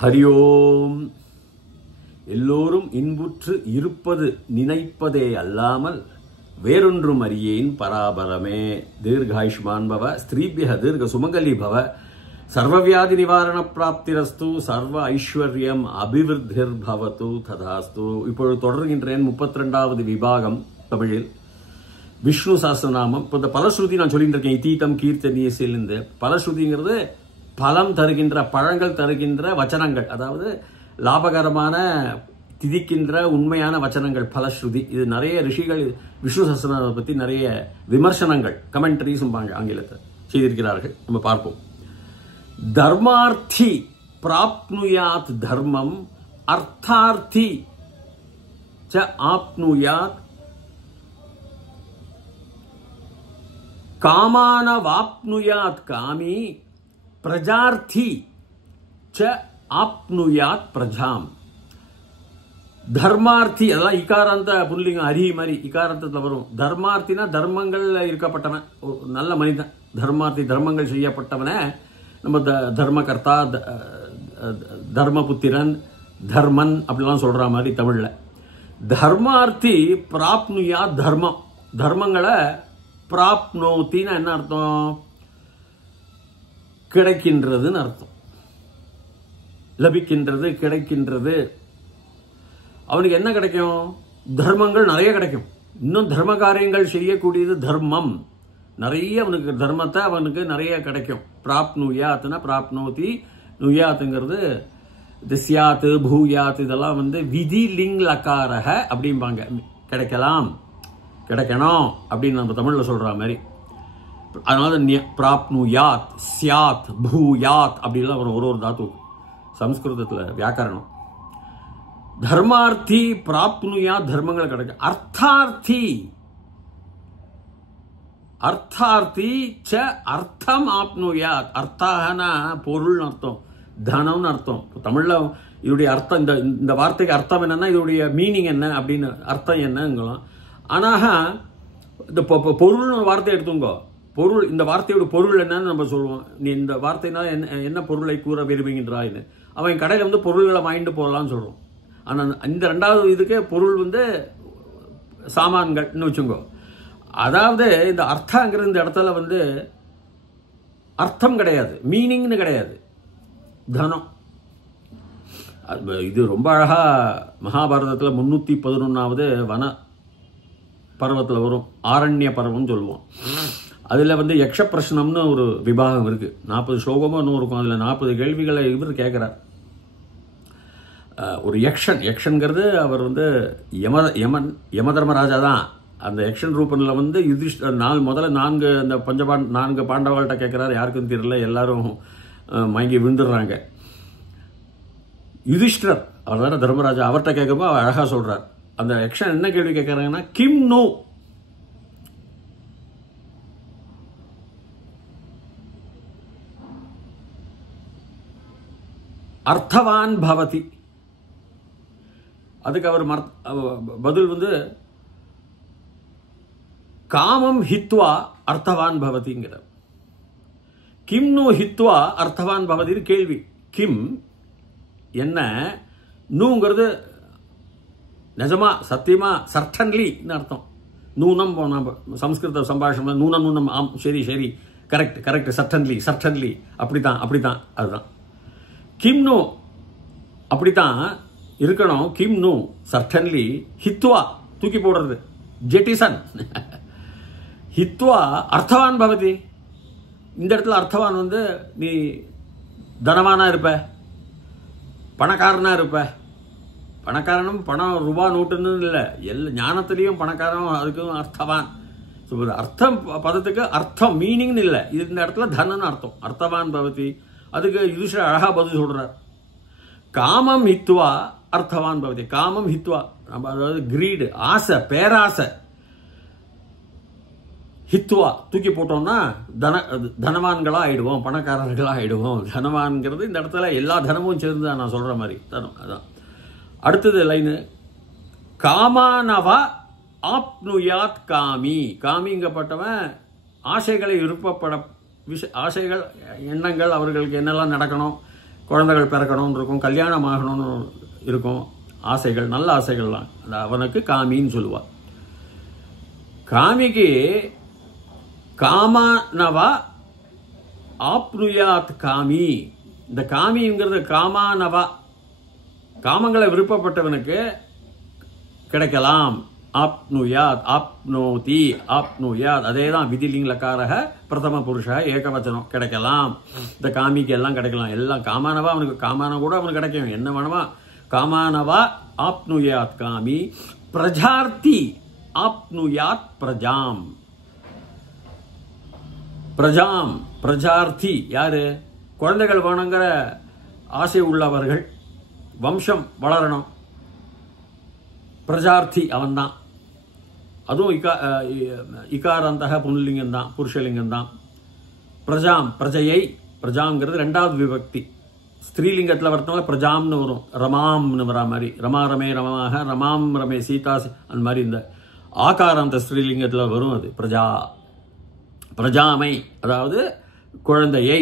ஹரி ஓம். எல்லோரும் இன்புற்று இருப்பது நினைப்பதே அல்லாமல் வேறொன்றும் அறியேன் பராபரமே. தீர்காயுஷ்மான் பவ, ஸ்திரீபிய தீர்க சுமங்கலி பவ, சர்வவியாதி நிவாரண பிராப்திரஸ்து, சர்வ ஐஸ்வர்யம் அபிவிருத்திர் பவது ததாஸ்து. இப்பொழுது தொடர்கின்றேன் 32வது விபாகம் தமிழில். விஷ்ணு சாஸ்திரநாமம். இப்போ இந்த பலஸ்ருதி நான் சொல்லிட்டு இருக்கேன். இதீதம் கீர்த்தனியசில் இந்த பலஸ்ருதிங்கிறது பலம் தருகின்ற, பழங்கள் தருகின்ற வச்சனங்கள், அதாவது லாபகரமான திதிக்கின்ற உண்மையான வச்சனங்கள் பலஸ்ருதி. இது நிறைய ரிஷிகள் விஷ்ணு சஹஸ்ரநாமத்தை பற்றி நிறைய விமர்சனங்கள், கமெண்டரிஸ் ஆங்கிலத்தை செய்திருக்கிறார்கள். நம்ம பார்ப்போம். தர்மார்த்தி பிராப்னுயாத் தர்மம், அர்த்தார்த்தி ச ஆப்னுயாத், காமான வாப்னுயாத் காமி, பிரஜார்த்தி ச ஆப்னுயாத் பிரஜாம். தர்மார்த்தி அதெல்லாம் இகாராந்த புல்லிங்கம், அரி மாதிரி இகாராந்தத்தில் வரும். தர்மார்த்தினா தர்மங்கள் இருக்கப்பட்டவன், நல்ல மனிதன். தர்மார்த்தி தர்மங்கள் செய்யப்பட்டவன நம்ம தர்மகர்த்தா, தர்மபுத்திரன், தர்மன் அப்படிலாம் சொல்ற மாதிரி தமிழ்ல. தர்மார்த்தி பிராப்னுயா தர்மம், தர்மங்களை பிராப்னோத்தின்னு என்ன அர்த்தம்? கிடைக்கின்றதுன்னு அர்த்தம். லபிக்கின்றது, கிடைக்கின்றது. அவனுக்கு என்ன கிடைக்கும்? தர்மங்கள் நிறைய கிடைக்கும். இன்னும் தர்ம காரியங்கள் செய்யக்கூடியது தர்மம். நிறைய அவனுக்கு தர்மத்தை அவனுக்கு நிறைய கிடைக்கும். பிராப்னுயாத்னா பிராப்னோதி, நுயாத்துங்கிறது திஸ்யாத்து பூயாத், இதெல்லாம் விதி லிங் லக்காரக அப்படிம்பாங்க. கிடைக்கலாம், கிடைக்கணும் அப்படின்னு நம்ம தமிழ்ல சொல்ற மாதிரி. அதனால பிராப்னுயாத், சியாத், பூயாத் அப்படிலாம் வரும் ஒரு தாத்து சம்ஸ்கிருதத்தில் வியாக்கரணம். தர்மார்த்தி பிராப்னுயாத் தர்மங்கள் கிடைக்கும். அர்த்தார்த்தி, அர்த்தார்த்தி ச அர்த்தம் ஆப்னுயாத். அர்த்தாகனா பொருள் அர்த்தம், தனம்னு அர்த்தம். தமிழ்ல இதோடைய அர்த்தம், இந்த வார்த்தைக்கு அர்த்தம் என்னன்னா இதோடைய மீனிங் என்ன அப்படின்னு, அர்த்தம் என்னங்களாம். ஆனாக இந்த பொருள்னு வார்த்தை எடுத்துங்கோ. பொருள், இந்த வார்த்தையோட பொருள் என்னன்னு நம்ம சொல்லுவோம். நீ இந்த வார்த்தைனால என்ன பொருளை கூற விரும்புகின்றாய்ன்னு. அவன் கடையில் பொருள்களை வாங்கிட்டு போகலான்னு சொல்றோம். ஆனால் இந்த ரெண்டாவது இதுக்கு பொருள் சாமான்கள்னு வச்சுங்கோ. அதாவது இந்த அர்த்தங்கிறது இந்த இடத்துல அர்த்தம் கிடையாது, மீனிங்னு கிடையாது, தனம். இது ரொம்ப அழகா மகாபாரதத்தில் 311வது வன பர்வத்தில் வரும். ஆரண்ய பர்வம்னு சொல்லுவோம். அதில் யக்ஷ பிரஷ்னம்னு ஒரு விபாகம் இருக்கு. 40 ஸ்லோகமும் இன்னும் இருக்கும். அதில் 40 கேள்விகளை இவர் கேட்கிறார். ஒரு யக்ஷன், யக்ஷன்கிறது அவர் யமதர்மராஜா தான். அந்த யக்ஷன் ரூபனில் யுதிஷ்டர் முதல்ல 4 பாண்டவர்கள்ட்ட கேட்கிறார். யாருக்கும் தெரியல, எல்லாரும் மயங்கி விழுந்துடுறாங்க. யுதிஷ்டர் அவர் தானே தர்மராஜா, அவர்கிட்ட கேட்கப்போ அவர் அழகா சொல்றார். அந்த யக்ஷன் என்ன கேள்வி கேட்கறாங்கன்னா, கிம் நோ அர்த்தவான் பவதி. அதுக்கு அவர் பதில் காமம் ஹித்வா அர்த்தவான் பவதிங்கிறார். கிம் நோ ஹித்வா அர்த்தவான் பவதி கேள்வி. கிம் என்ன, நூங்கிறது நிஜமா, சத்தியமா, சர்டன்லின்னு அர்த்தம். நூனம் சம்ஸ்கிருத சம்பாஷணம் நூனம் நூனம், ஆம், சரி சரி, கரெக்ட் கரெக்ட், சர்டன்லி சர்டன்லி, அப்படித்தான் அப்படித்தான், அதுதான் கிம் நோ, அப்படித்தான் இருக்கணும். கிம் நோ சர்டன்லி, ஹித்வா தூக்கி போடுறது, ஜெட்டிசன். ஹித்வா அர்த்தவான் பவதி. இந்த இடத்துல அர்த்தவான் நீ தனவானா இருப்ப, பணக்காரனா இருப்ப. பணக்காரனும் பணம் ரூபா நோட்டுன்னு இல்லை, எல்லா ஞானத்திலையும் பணக்காரனும், அதுக்கும் அர்த்தவான். அர்த்தம் பதத்துக்கு அர்த்தம் மீனிங்னு இல்லை, இந்த இடத்துல தனன்னு அர்த்தம். அர்த்தவான் பவதி. அதுக்கு யுதிஷ்டர் அழகா பதில் சொல்றார். காமம் ஹித்வா அர்த்தவான் பவதி. காமம் ஹித்வா, நம்ம அதாவது கிரீடு, ஆசை, பேராசை, ஹித்வா தூக்கி போட்டோம்னா தனவான்களா ஆயிடுவோம், பணக்காரர்களா ஆயிடுவோம். தனவான்கிறது இந்த இடத்துல எல்லா தனமும் சேர்ந்து நான் சொல்ற மாதிரி தனம். அதான் அடுத்தது லைனு. காமானவா ஆப்னுயாத் காமி. காமிங்கப்பட்டவன் ஆசைகளை விருப்பப்பட ஆசைகள், எண்ணங்கள், அவர்களுக்கு என்னெல்லாம் நடக்கணும், குழந்தைகள் பிறக்கணும்னு இருக்கும், கல்யாணம் ஆகணும்னு இருக்கும், ஆசைகள், நல்ல ஆசைகள்லாம். அது அவனுக்கு காமின்னு சொல்லுவாள். காமிக்கு காமானவா ஆப்னுயாத் காமி. இந்த காமிங்கிறது காமானவா, காமங்களை விருப்பப்பட்டவனுக்கு கிடைக்கலாம். ஆப்னுயாத், ஆப்னோதி, ஆப்னுயாத், அதே தான் விதிலிங்கலக்காரக பிரதம புருஷ ஏகவச்சனம். கிடைக்கலாம், இந்த காமிக்கு எல்லாம் கிடைக்கலாம். எல்லாம் காமானவா, அவனுக்கு காமான கூட அவனுக்கு கிடைக்கும், என்ன வேணுமா. காமானவா ஆப்னுயாத் காமி. பிரஜார்த்தி ஆப்னுயாத் பிரஜாம். பிரஜாம், பிரஜார்த்தி யாரு? குழந்தைகள் வேணுங்கிற ஆசை உள்ளவர்கள், வம்சம் வளரணும், பிரஜார்த்தி அவன்தான். அதுவும் இகாராந்தக புன்லிங்கம் தான், புருஷலிங்கம் தான். பிரஜாம், பிரஜையை, பிரஜாங்கிறது ரெண்டாவது விபக்தி. ஸ்திரீலிங்கத்தில் வரதுனால பிரஜாம்னு வரும், ரமாம்னு வரா மாதிரி. ரமா ரமே ரமமாக, ரமாம் ரமே சீதா, அந்த மாதிரி இந்த ஆகாராந்த ஸ்திரீலிங்கத்தில் வரும். அது பிரஜா, பிரஜாமை, அதாவது குழந்தையை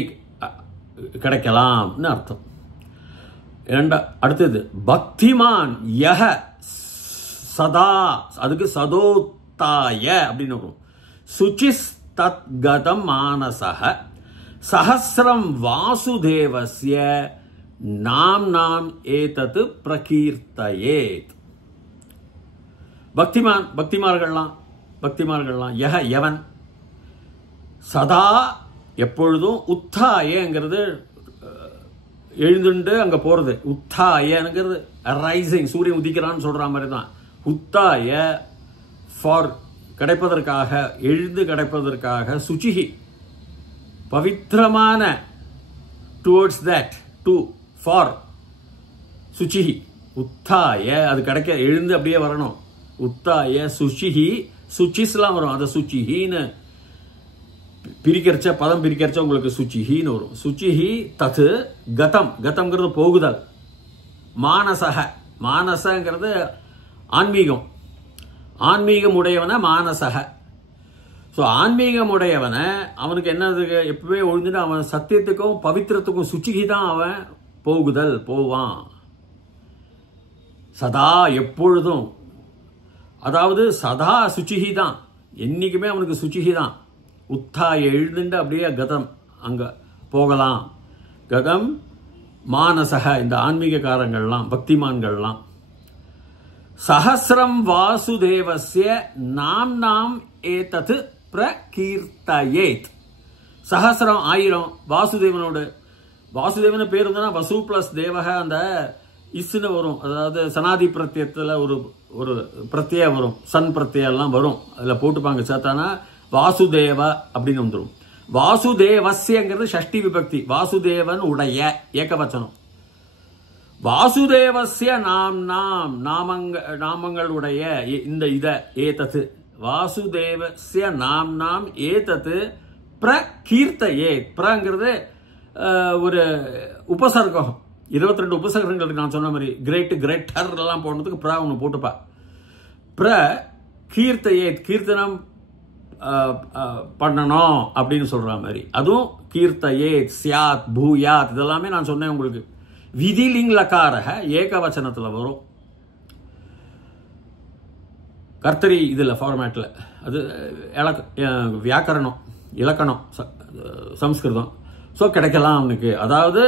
கிடைக்கலாம்னு அர்த்தம். அடுத்தது பக்திமான் யஹ சதா, அதுக்கு சதோத்தாய அப்படின்னு வரும். சுச்சிஸ் தத்கதம் மானசஹ சஹஸ்ரம் வாசுதேவஸ்ய நாம் நாம் ஏதத் பிரகீர்த்தயேத். பக்திமான், பக்திமார்கள்லாம் யஹ எவன், சதா எப்பொழுதும், உத்தாயங்கிறது எழுந்துண்டு அங்க போறது, உத்தாயங்கிறது ரைசிங், சூரியன் உதிக்கிறான்னு சொல்ற மாதிரி தான். உத்தாய ஃபார் கிடைப்பதற்காக, எழுந்து கிடைப்பதற்காக, சுச்சிஹி பவித்திரமான, டுவர்ட்ஸ் தட், டு ஃபார் சுச்சிஹி, உத்தாய அது கிடைக்க எழுந்து அப்படியே வரணும். உத்தாய சுச்சிஹி, சுச்சிஸ்லாம் வரும், அதை சுச்சிஹின்னு பிரிக்கிறச்ச, பதம் பிரிக்கிறச்ச உங்களுக்கு சுச்சிஹின்னு வரும். சுச்சிஹி தத்து கதம், கதம்ங்கிறது போகுதல். மானசக, மானசங்கிறது ஆன்மீகம், ஆன்மீகம் உடையவன மானசக. ஸோ ஆன்மீகம் உடையவன அவனுக்கு என்னது, எப்பவுமே ஒழிஞ்சுட்டு அவன் சத்தியத்துக்கும் பவித்திரத்துக்கும் சுச்சிஹி தான் அவன் போகுதல், போவான் சதா எப்பொழுதும். அதாவது சதா சுச்சிஹி தான், என்னைக்குமே அவனுக்கு சுச்சிஹி தான். உத்தாய எழுந்துண்டு அப்படியே கதம் அங்க போகலாம். கதம் மானசக, இந்த ஆன்மீகக்காரங்கள்லாம், பக்திமான்கள்லாம். சஹஸ்ரம் வாசுதேவஸ்ய நாம் நாம் ஏதத் பிரகீர்த்தயேத். சஹஸ்ரம் 1000 வாசுதேவனோடு, வாசுதேவன பேர் இருந்தா வசு பிளஸ் தேவக, அந்த இஸ்னு வரும், அதாவது சனாதி பிரத்யத்துல ஒரு பிரத்ய வரும், சன் பிரத்யம் எல்லாம் வரும், அதுல போட்டுப்பாங்க சேர்த்தானா வாசுதேவ அப்படின்னு வந்துடும். வாசுதேவஸ்யங்கிறது ஷஷ்டி விபக்தி, வாசுதேவன் உடைய ஏகவச்சனம். வாசுதேவஸ்ய நாம் நாம், நாமங்களுடைய இந்த இத ஏதத்து, வாசுதேவஸ்ய நாம் நாம் ஏதத்து பிரகீர்த்தயே. பிரங்கிறது ஒரு உபசர்க்கம், 22 உபசர்க்கங்களுக்கு நான் சொன்ன மாதிரி கிரேட், கிரேட்டர் எல்லாம் போடுறதுக்கு பிர ஒன்று போட்டுப்பா. பிர கீர்த்தையே, கீர்த்தனம் பண்ணணும் அப்படின்னு சொல்ற மாதிரி. அதுவும் கீர்த்தையே, சியாத், பூயாத், இதெல்லாமே நான் சொன்னேன் உங்களுக்கு. விதிலிங்கலக்காரக ஏகவச்சனத்துல வரும். கர்த்தரி இதில் ஃபார்மேட்டில், அது வியாக்கரணம், இலக்கணம், சம்ஸ்கிருதம். ஸோ கிடைக்கலாம் அவனுக்கு. அதாவது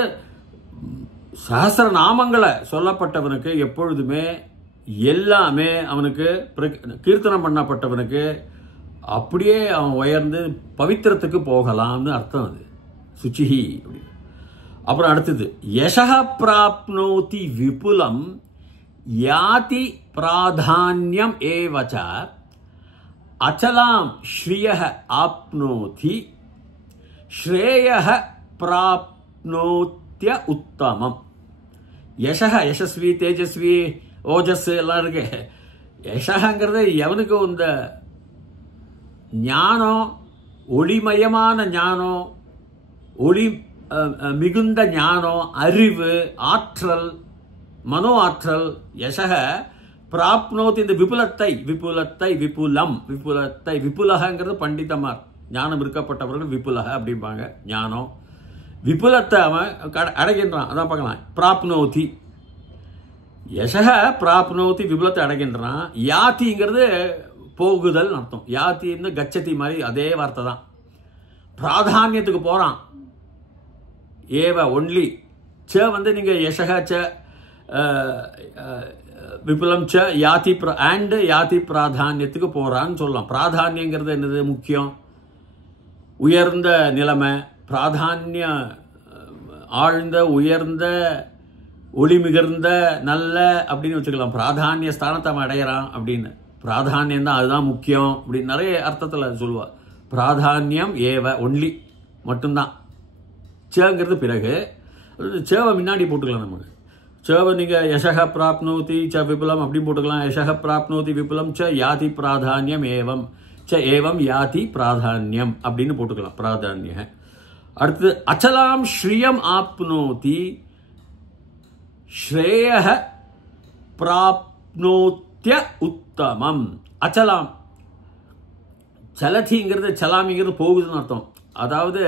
சஹஸ்ர நாமங்களை சொல்லப்பட்டவனுக்கு எப்பொழுதுமே எல்லாமே அவனுக்கு கீர்த்தனம் பண்ணப்பட்டவனுக்கு அப்படியே அவன் உயர்ந்து பவித்திரத்துக்கு போகலாம்னு அர்த்தம். அது சுச்சிஹி. அப்புறம் அடுத்தது யசஹ பிராப்னோதி விபுலம் யாதி பிராதான்யம் ஏவச அச்சலாம் ஸ்ரீயஹ ஆப்னோதி ஸ்ரேயஹ பிராப்னோத்ய உத்தமம். யசஹ, யசஸ்வி, தேஜஸ்வி, ஓஜஸ் எல்லாம் இருக்கு. யசஹங்கிறது எவனுக்கு இந்த ஞானம், ஒளிமயமான ஞானம், ஒளி மிகுந்த ஞானம், அறிவு, ஆற்றல், மனோ ஆற்றல், யசக பிராப்னோதி, இந்த விபுலத்தை, விபுலத்தை, விபுலம், விபுலத்தை, விபுலகங்கிறது பண்டிதமார், ஞானம் இருக்கப்பட்டவர்கள் விபுலக அப்படிம்பாங்க. ஞானம் விபுலத்தை அவன் அடைகின்றான். அதான் பார்க்கலாம். பிராப்னோதி யசக பிராப்னோதி விபுலத்தை அடைகின்றான். யாத்திங்கிறது போகுதல் அர்த்தம். யாத்தின்னு கச்சதி மாதிரி அதே வார்த்தை தான். பிராதானியத்துக்கு போகிறான். ஏவ ஒன்லி ச வந்து நீங்கள் யசக ச விபுலம் ச யாத்தி அண்ட் யாத்தி பிராதானியத்துக்கு போகிறான்னு சொல்லலாம். பிராதானியங்கிறது என்னது? முக்கியம், உயர்ந்த நிலைமை, பிராதானிய ஆழ்ந்த உயர்ந்த ஒளி மிகுந்த நல்ல அப்படின்னு வச்சுக்கலாம். பிராதானிய ஸ்தானத்தை அவன் அடையிறான் அப்படின்னு. பிராதானியம் தான், அதுதான் முக்கியம் அப்படின்னு நிறைய அர்த்தத்தில் சொல்லுவாள். பிராதானியம் ஏவ ஒன்லி மட்டும்தான். சேங்கிறது பிறகு சேவை முன்னாடி போட்டுக்கலாம். நமக்கு சேவை நீங்கள் யசக பிராப்னோதி ச விபுலம் அப்படின்னு போட்டுக்கலாம். யசக பிராப்னோதி விபுலம் ச யாதி பிராதானியம் ஏவம் ச ஏவம் யாதி பிராதானியம் அப்படின்னு போட்டுக்கலாம். பிராதானிய அடுத்து அச்சலாம் ஸ்ரீயம் ஆப்னோதி ஸ்ரேய பிராப்னோத்ய உத்தமம். அச்சலாம் சலதிங்கிறது சலாமிங்கிறது போகுதுன்னு அர்த்தம். அதாவது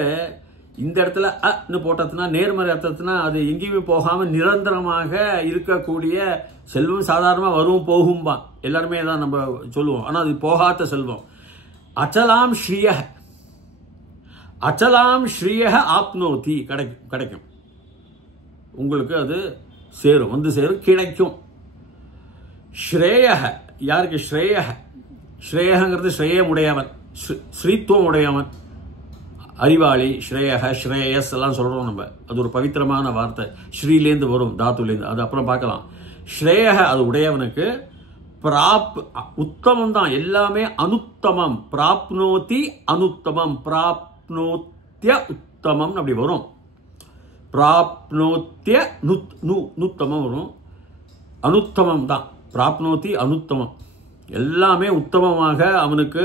இந்த இடத்துல அன்னு போட்டதுன்னா நேர்மறை அர்த்தத்துனா அது எங்கேயுமே போகாமல் நிரந்தரமாக இருக்கக்கூடிய செல்வம். சாதாரணமாக வரும் போகும்பா எல்லாருமே தான் நம்ம சொல்லுவோம். ஆனால் அது போகாத செல்வம். அச்சலாம் ஸ்ரீய, அச்சலாம் ஸ்ரீய ஆப்னோதி கிடைக்கும் உங்களுக்கு. அது சேரும், வந்து சேரும், கிடைக்கும். ஸ்ரேய யாருக்கு? ஸ்ரேய. ஸ்ரேயங்கிறது ஸ்ரேயம் உடையவன், ஸ்ரீத்துவம் உடையவன், அறிவாளி. ஸ்ரேயக ஸ்ரேயஸ் எல்லாம் சொல்கிறோம் நம்ம. அது ஒரு பவித்திரமான வார்த்தை. ஸ்ரீலேருந்து வரும், தாத்துலேருந்து. அது அப்புறம் பார்க்கலாம். ஸ்ரேயக அது உடையவனுக்கு. உத்தமம் தான் எல்லாமே. அனுத்தமம் பிராப்னோதி அனுத்தமம் பிராப்னோத்ய உத்தமம் அப்படி வரும். பிராப்னோத்ய நுத்தமம் வரும். அனுத்தமம் தான் பிராப்னோதி அனுத்தமம். எல்லாமே உத்தமமாக அவனுக்கு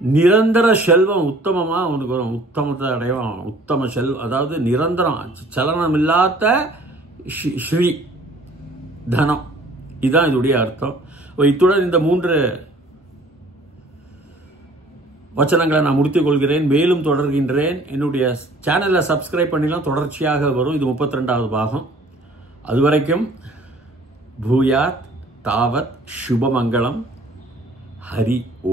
நிரந்தர செல்வம் உத்தமமாக அவனுக்கு வரும். உத்தமத்தை அடைவான். உத்தம செல்வம் அதாவது நிரந்தரம், சலனம் இல்லாத ஸ்ரீ தனம். இதுதான் இதோடைய அர்த்தம். இத்துடன் இந்த 3 வச்சனங்களை நான் முடித்துக் கொள்கிறேன். மேலும் தொடர்கின்றேன். என்னுடைய சேனலை சப்ஸ்கிரைப் பண்ணிலாம் தொடர்ச்சியாக வரும். இது 32வது பாகம். அதுவரைக்கும் பூயாத் தாவத் சுபமங்கலம். ஹரி ஓ.